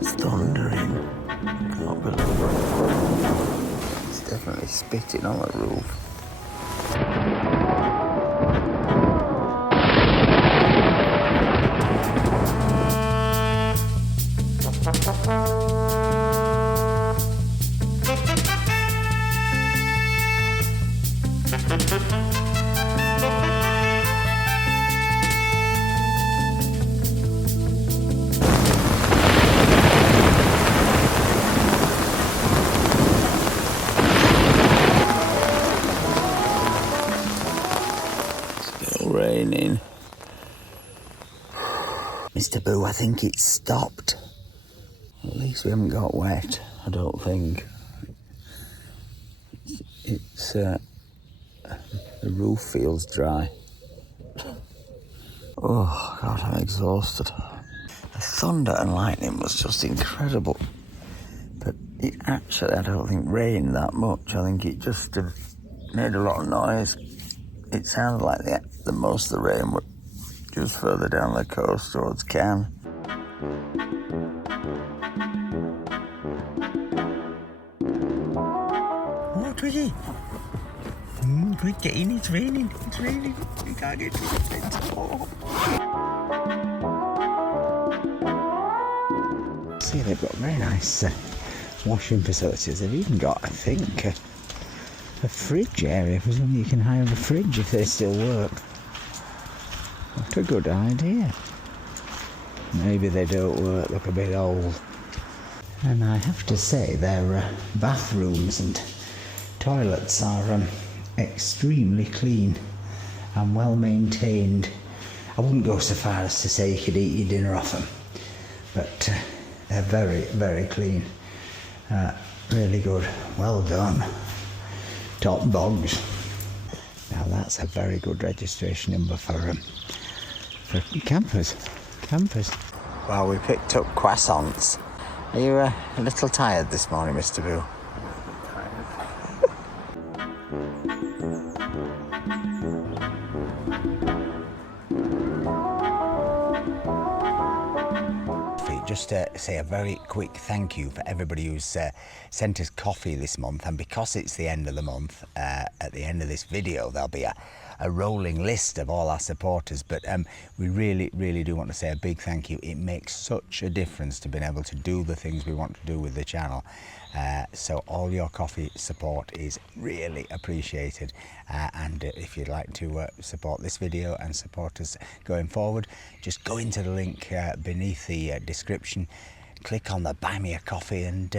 It's thundering. Can't believe it. It's definitely spitting on the roof. Raining. Mr. Boo, I think it's stopped. At least we haven't got wet, I don't think. It's the roof feels dry. Oh God, I'm exhausted. The thunder and lightning was just incredible. But it actually, I don't think, rained that much. I think it just made a lot of noise. It sounded like the most of the rain was just further down the coast towards Cannes. Oh, Twiggy! Quick, get in, it's raining, we can't get to it. Oh. See, they've got very nice washing facilities. They've even got, I think, a fridge area. Presumably you can hire a fridge if they still work. What a good idea. Maybe they don't work, look a bit old. And I have to say their bathrooms and toilets are extremely clean and well maintained. I wouldn't go so far as to say you could eat your dinner off them, but they're very, very clean. Really good. Well done. Top Bogs. Now that's a very good registration number for campers. Well, we picked up croissants. Are you a little tired this morning, Mr. Boo? Just to say a very quick thank you for everybody who's sent us coffee this month, and because it's the end of the month, at the end of this video there'll be a rolling list of all our supporters, but we really do want to say a big thank you. It makes such a difference to being able to do the things we want to do with the channel, so all your coffee support is really appreciated, and if you'd like to support this video and support us going forward, just go into the link beneath the description, click on the buy me a coffee and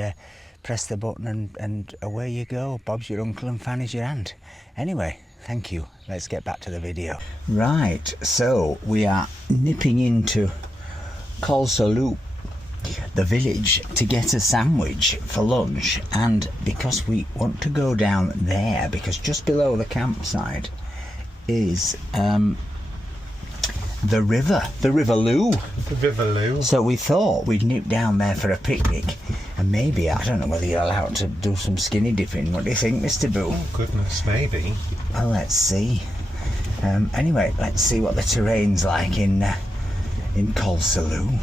press the button and away you go. Bob's your uncle and Fanny's your aunt. Anyway, thank you. Let's get back to the video. Right, so we are nipping into Colsaloup, the village, to get a sandwich for lunch, and because we want to go down there, because just below the campsite is the River Lou. The River Lou. So we thought we'd nip down there for a picnic, and maybe, I don't know whether you're allowed to do some skinny dipping. What do you think, Mr. Boo? Oh goodness, maybe. Well, let's see. Anyway, let's see what the terrain's like in Colsaloup.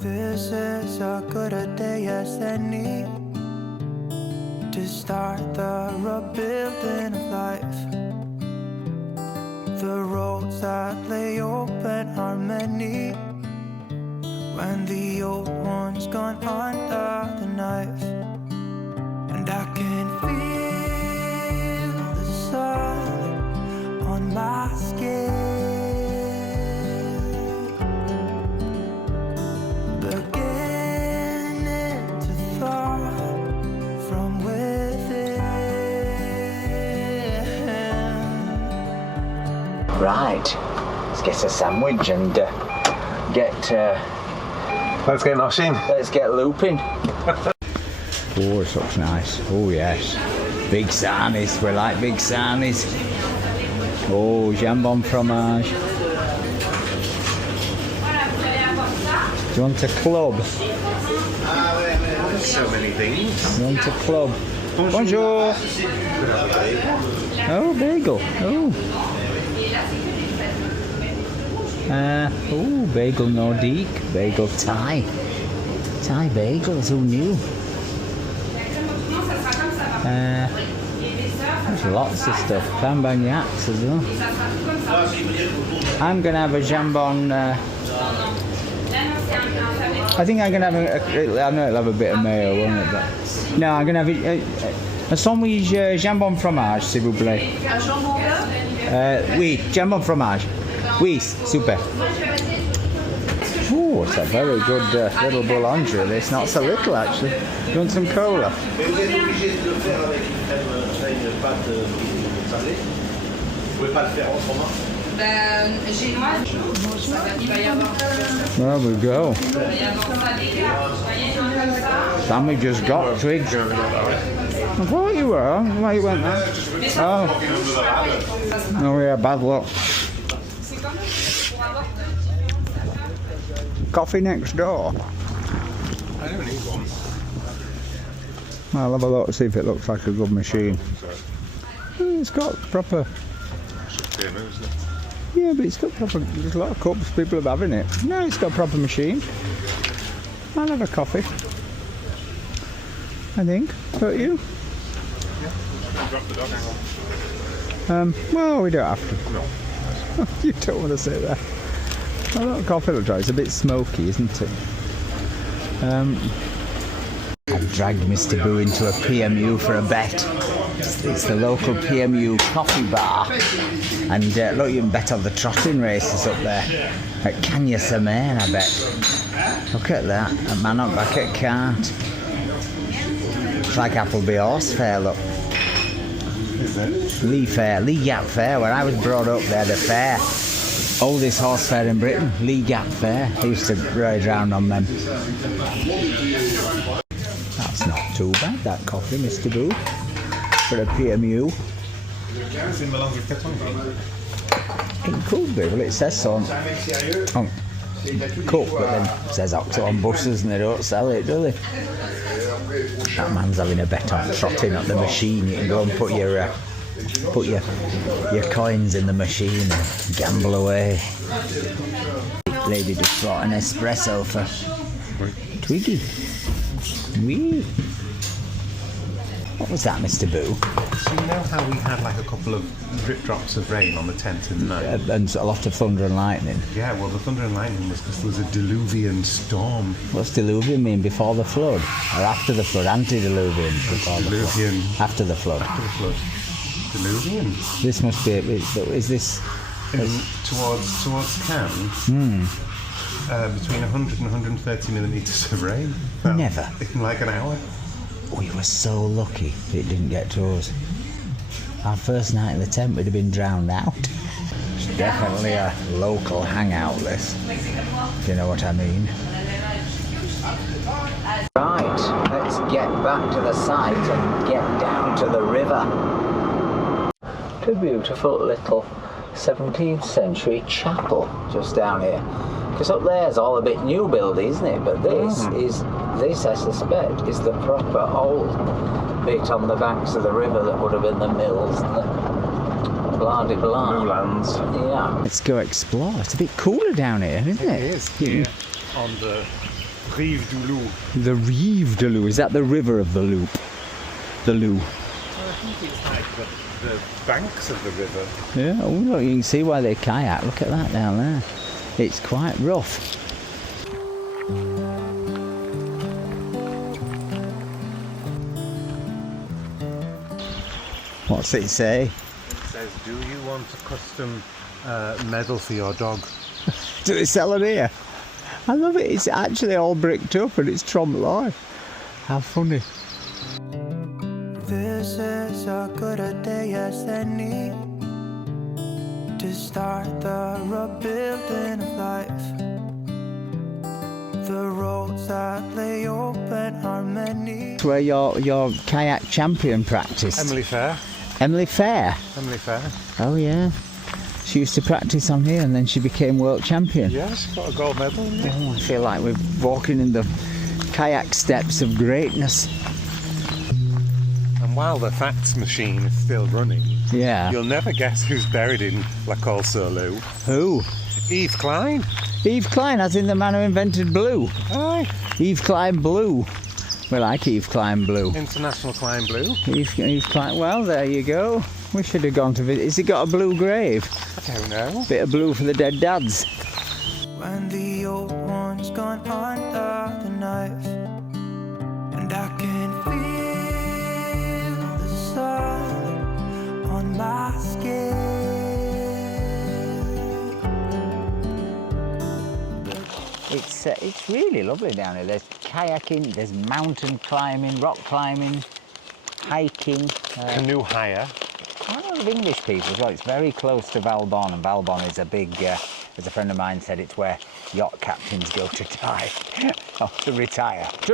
This is as good a day as any to start the rebuilding of life. The roads that lay open are many when the old one's gone under the knife. And I can feel the sun on my skin, beginning to thaw from within. Right, let's get a sandwich and Let's get noshing. let's get looping. Oh, this looks nice. Oh yes, big sarnies. We like big sarnies. Oh, jambon fromage. Do you want a club? So many things. You want a club? Bonjour. Oh, bagel. Oh. Oh, bagel Nordique, bagel Thai. Thai bagels, who knew? There's lots of stuff. Kanban yaks as well. I'm going to have a jambon. I think I'm going to have I know it'll have a bit of mayo, won't it? But no, I'm going to have a sandwich jambon fromage, s'il vous plaît. Oui, jambon fromage. Oui, super. Oh, it's a very good little boulanger. This, not so little actually. You want some cola? There we go. Sammy just got twigs. I thought you were. Why you went there? Oh. Oh yeah, bad luck. Coffee next door. I don't need one. I'll have a look, see if it looks like a good machine. It's got proper. Yeah, but it's got proper. There's a lot of cups. People are having it. No, it's got a proper machine. I'll have a coffee. I think. Don't you? Yeah. Drop the dog. Hang on. Well, we don't have to. No. You don't want to sit there. A lot of coffee will try. It's a bit smoky, isn't it? I've dragged Mr. Boo into a PMU for a bet. It's the local PMU coffee bar. And look, you can bet on the trotting races up there. At Cagnes-sur-Mer, I bet. Look at that. A man on back at cart. It's like Appleby Horse Fair, look. Is it? Lee Gap Fair, where I was brought up, they had a fair. Oldest horse fair in Britain, Lee Gap Fair. I used to ride round on them. That's not too bad, that coffee, Mr. Boo, for a PMU. It could be, well it says so on cup, but then it says Oxo on buses and they don't sell it, do they? That man's having a bet on trotting at the machine. You can go and put your coins in the machine and gamble away. Lady just brought an espresso for Twiggy. Wee. What was that, Mr. Boo? So you know how we had like a couple of drip drops of rain on the 10th in the night? And a lot of thunder and lightning. Yeah, well the thunder and lightning was because there was a diluvian storm. What's diluvian mean? Before the flood? Or after the flood? Antediluvian? Before Diluvian. The flood. After the flood. After the flood. Diluvian. This must be. Is this? Towards Cannes. Between 100 and 130 millimetres of rain. Never. In like an hour. We were so lucky it didn't get to us. Our first night in the tent would have been drowned out. It's definitely a local hangout, this. Do you know what I mean? Right, let's get back to the site and get down to the river. A beautiful little 17th century chapel just down here. Because up there's all a bit new build, isn't it? But this I suspect, is the proper old bit on the banks of the river that would have been the mills and the blah-de-blah. Moulins. Yeah. Let's go explore. It's a bit cooler down here, isn't it? It is. Here on the Rive du Loup. The Rive du Loup. Is that the river of the Loop? The Loup. Well, I think it's like the banks of the river. Yeah, oh, look, you can see why they kayak. Look at that down there. It's quite rough. What's it say? It says, do you want a custom medal for your dog? Do they sell it here? I love it. It's actually all bricked up and it's Trompe-l'oeil. How funny. This is a good a day as any to start the rebuilding of life. The roads that lay open are many. It's where your kayak champion practiced. Emily Fair. Emily Fair? Emily Fair. Oh yeah. She used to practice on here and then she became world champion. Yeah, she got a gold medal. Yeah. Oh, I feel like we're walking in the kayak steps of greatness. And And while the fax machine is still running, Yeah. you'll never guess who's buried in La Colle-sur-Loup. Who? Yves Klein. Yves Klein, as in the man who invented blue. Aye. Yves Klein Blue. We like Yves Klein Blue. International Klein Blue. Yves Klein, well, there you go. We should have gone to visit. Has he got a blue grave? I don't know. Bit of blue for the dead dads. When the old one's gone under the knife, and I can feel the sun on my skin. It's really lovely down here. There's kayaking, there's mountain climbing, rock climbing, hiking. Canoe hire. A lot of English people as well. It's very close to Valbonne, and Valbonne is a big, as a friend of mine said, it's where yacht captains go to die, or to retire, but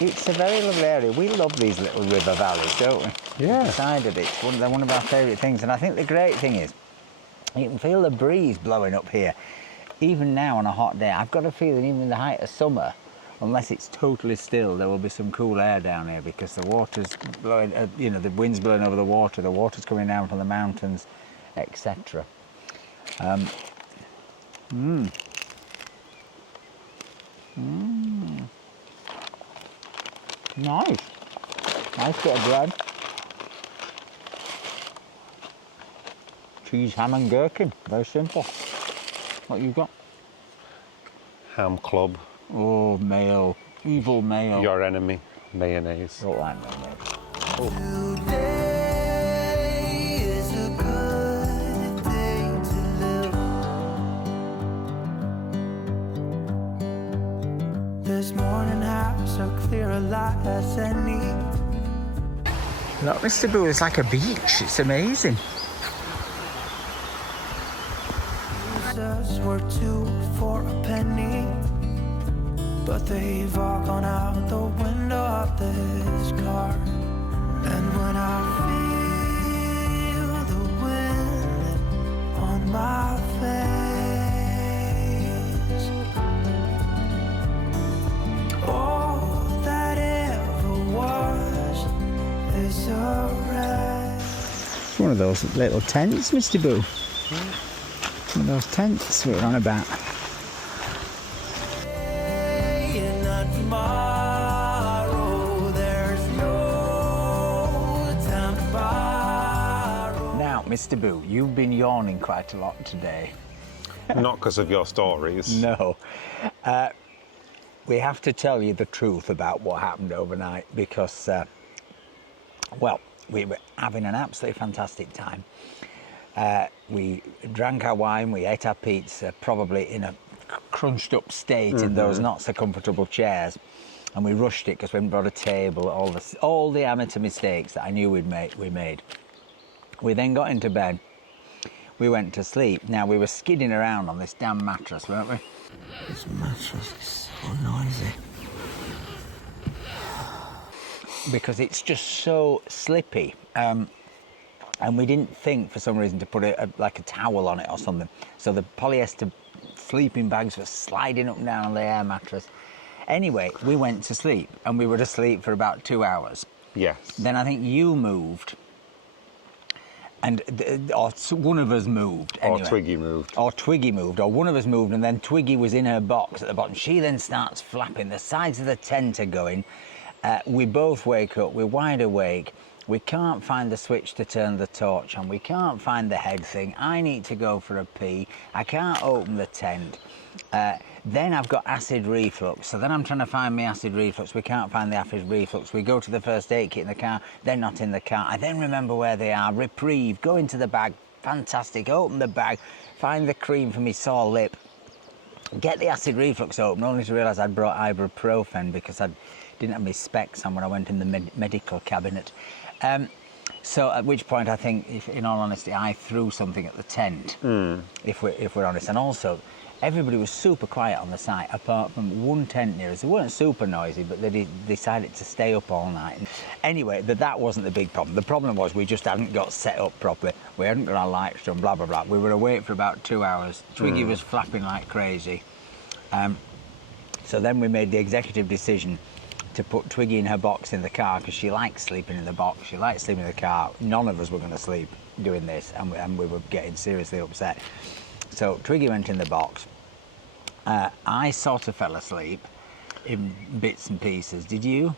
it's a very lovely area. We love these little river valleys, don't we? Yeah. We decided it's one of our favourite things, and I think the great thing is, you can feel the breeze blowing up here. Even now on a hot day, I've got a feeling even in the height of summer, unless it's totally still, there will be some cool air down here because the water's blowing, you know, the wind's blowing over the water's coming down from the mountains, etc. Nice. Nice bit of bread. Cheese, ham and gherkin, very simple. What you got? Ham club. Oh, mayo, evil mayo. Your enemy. Mayonnaise. Don't like mayo. Today is a good day to live. This morning has so clear a light as any. Look, Mr. Boo, it's like a beach. It's amazing. Jesus were 2 for a penny, but they've all gone out the window of this car. And when I feel the wind on my face, all that ever was is a wreck. It's one of those little tents, Mr. Boo. One of those tents we were on about. Now, Mr. Boo, you've been yawning quite a lot today. Not because of your stories. No. We have to tell you the truth about what happened overnight because, well, we were having an absolutely fantastic time. We drank our wine, we ate our pizza, probably in a crunched up state in those not so comfortable chairs, and we rushed it because we hadn't brought a table. All the amateur mistakes that I knew we made. We then got into bed. We went to sleep. Now we were skidding around on this damn mattress, weren't we? This mattress is so noisy. Because it's just so slippy. And we didn't think, for some reason, to put like a towel on it or something. So the polyester sleeping bags were sliding up and down on the air mattress. Anyway, we went to sleep, and we were asleep for about 2 hours. Yes. Then I think you moved, and or one of us moved. Anyway. Or Twiggy moved. Or Twiggy moved, or one of us moved, and then Twiggy was in her box at the bottom. She then starts flapping. The sides of the tent are going. We both wake up. We're wide awake. We can't find the switch to turn the torch on. We can't find the head thing. I need to go for a pee. I can't open the tent. Then I've got acid reflux. So then I'm trying to find my acid reflux. We can't find the acid reflux. We go to the first aid kit in the car. They're not in the car. I then remember where they are. Reprieve. Go into the bag. Fantastic. Open the bag. Find the cream for me sore lip. Get the acid reflux open, only to realise I'd brought ibuprofen because I didn't have my specs on when I went in the medical cabinet. So at which point I think, in all honesty, I threw something at the tent, if we're honest. And also, everybody was super quiet on the site, apart from one tent near us. They weren't super noisy, but they decided to stay up all night. Anyway, that wasn't the big problem. The problem was we just hadn't got set up properly. We hadn't got our lights done, blah, blah, blah. We were awake for about 2 hours. Twiggy was flapping like crazy. So then we made the executive decision to put Twiggy in her box in the car because she likes sleeping in the box. She likes sleeping in the car. None of us were going to sleep doing this, and we were getting seriously upset. So Twiggy went in the box. I sort of fell asleep in bits and pieces. Did you?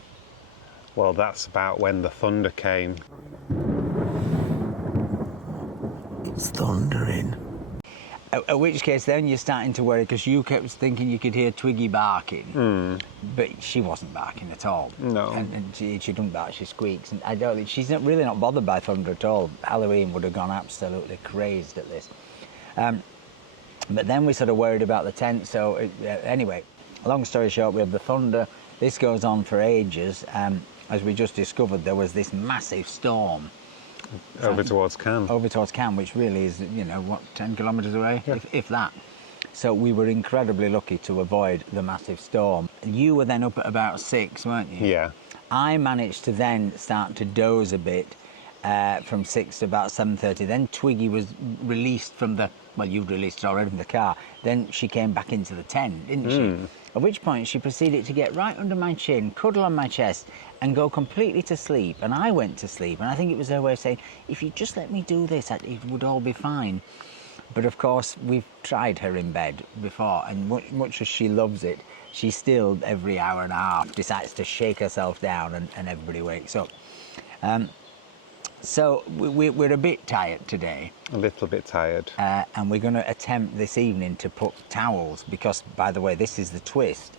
Well, that's about when the thunder came. It's thundering. At which case then you're starting to worry because you kept thinking you could hear Twiggy barking, but she wasn't barking at all. No. And she doesn't bark, she squeaks. And I don't think she's really not bothered by thunder at all. Halloween would have gone absolutely crazed at this. But then we sort of worried about the tent. So anyway, long story short, we have the thunder. This goes on for ages. As we just discovered, there was this massive storm. Over towards Cannes. Over towards Cannes, which really is, you know, what, 10 kilometres away, yeah. if that. So we were incredibly lucky to avoid the massive storm. You were then up at about 6, weren't you? Yeah. I managed to then start to doze a bit from 6 to about 7:30. Then Twiggy was released from the, well, you'd released her already from the car. Then she came back into the tent, didn't she? At which point she proceeded to get right under my chin, cuddle on my chest, and go completely to sleep. And I went to sleep, and I think it was her way of saying, if you just let me do this, it would all be fine. But of course, we've tried her in bed before, and much as she loves it, she still, every hour and a half, decides to shake herself down, and everybody wakes up. So we're a bit tired today. A little bit tired. And we're going to attempt this evening to put towels, because, by the way, this is the twist.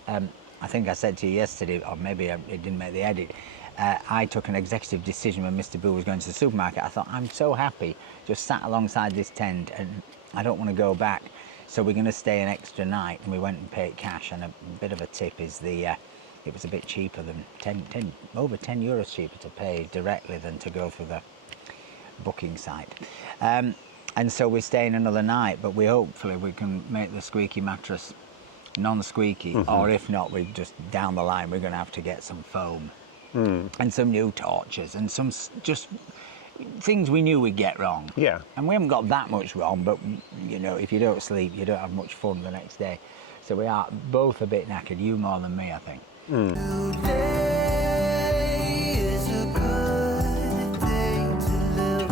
I think I said to you yesterday, or maybe it didn't make the edit, I took an executive decision when Mr. Boo was going to the supermarket. I thought, I'm so happy, just sat alongside this tent, and I don't want to go back. So we're going to stay an extra night, and we went and paid cash. And a bit of a tip is it was a bit cheaper than over 10 euros cheaper to pay directly than to go through the booking site. And so we're staying another night, but hopefully we can make the squeaky mattress non-squeaky, or if not, we just down the line we're going to have to get some foam and some new torches and some just things we knew we'd get wrong. Yeah. And we haven't got that much wrong, but you know, if you don't sleep, you don't have much fun the next day. So we are both a bit knackered, you more than me, I think. Today is a good day to live.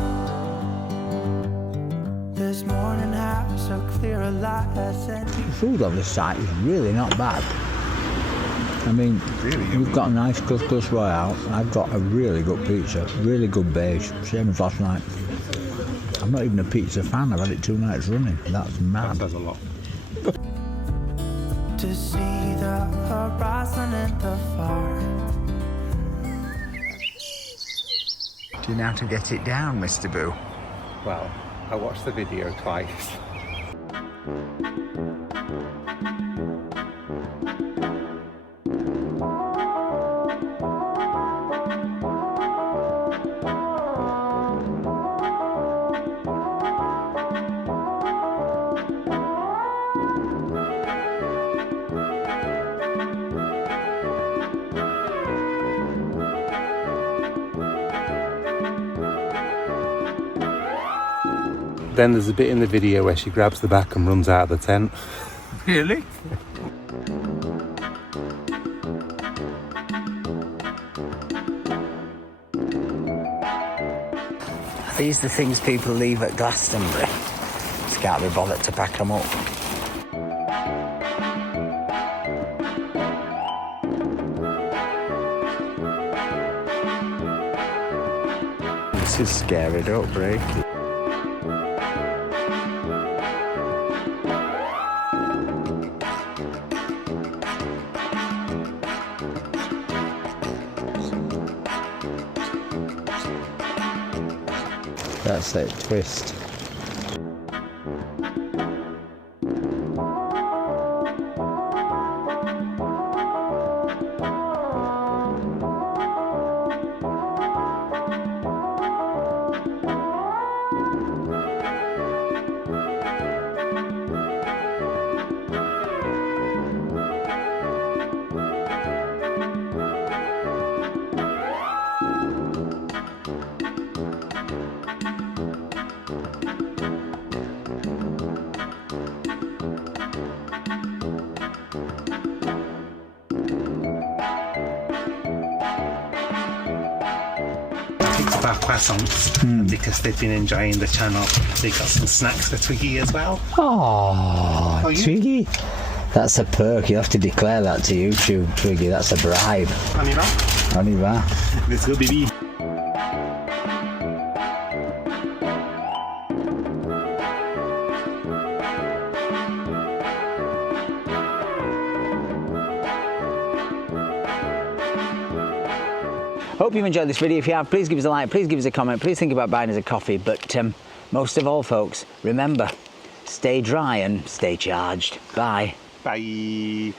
This morning has so clear a light. The food on this site is really not bad. I mean, you've got a nice couscous royale. I've got a really good pizza, really good beige, same as last night. I'm not even a pizza fan. I've had it 2 nights running. That's mad. That says a lot. To see the horizon in the far. Do you know how to get it down, Mr. Boo? Well, I watched the video twice. Then there's a bit in the video where she grabs the back and runs out of the tent. Really? Are these the things people leave at Glastonbury? Just can't be bothered to pack them up. This is scary, don't break it. That's that twist. croissants because they've been enjoying the channel. They got some snacks for Twiggy as well. Oh, Oh, yeah. Twiggy. That's a perk. You have to declare that to YouTube, Twiggy. That's a bribe. On y va? On y va. Let's go, baby. Hope you've enjoyed this video. If you have, please give us a like, please give us a comment, please think about buying us a coffee. But most of all, folks, remember, stay dry and stay charged. Bye. Bye.